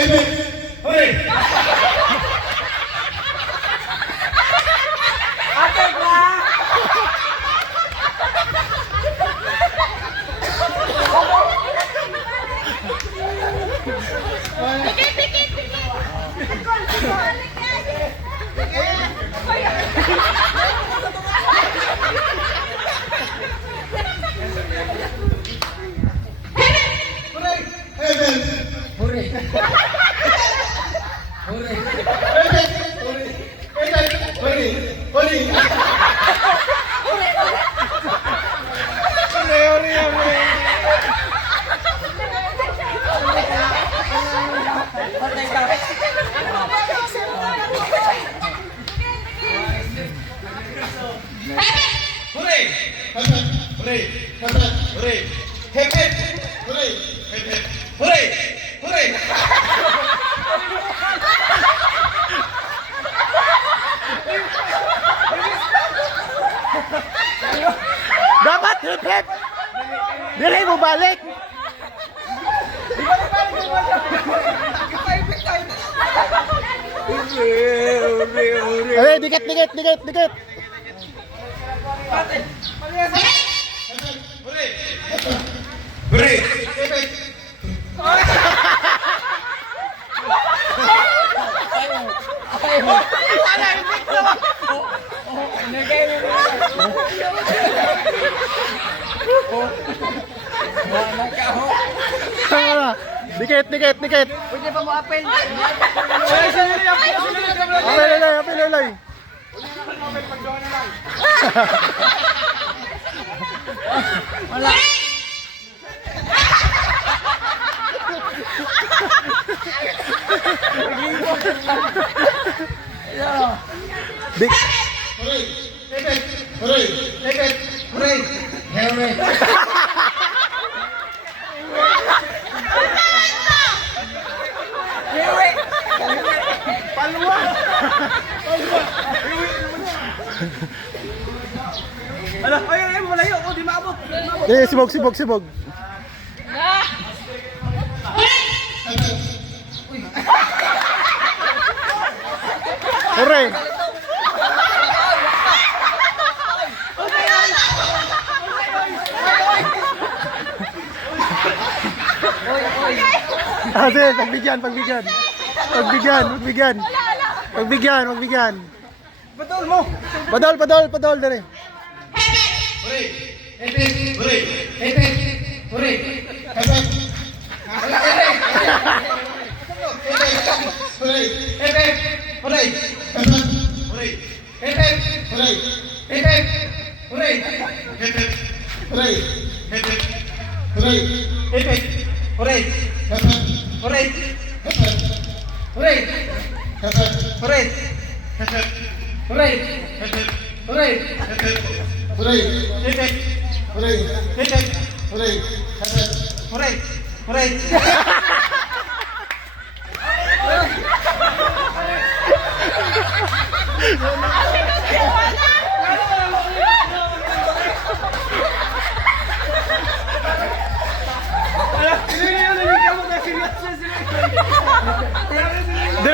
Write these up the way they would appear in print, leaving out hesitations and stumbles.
Hooray! Ate ka! Dapat hit! Dili mo balik! Ay, dikit! Dikit! Pwede pa mo apel? Apilay! Wala. Dik! Ala, ay, malayo ako, di maabot. Eh, sibog! Hooray! Sige, pagbigyan! Betul mo. Padol, dali.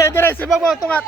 Dire, sibog mo, tunga.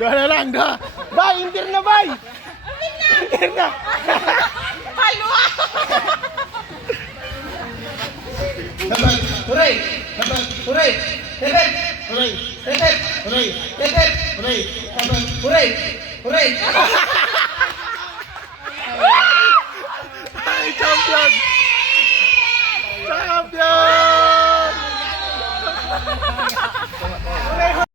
Doon na lang, dah. Bay, intir na, bay. Intir na. Palwa! Hooray! Hooray! Tepet! Hooray! Tepet! Hooray! Tepet! Hooray! Hooray! Hooray! Ay, champion! Champion!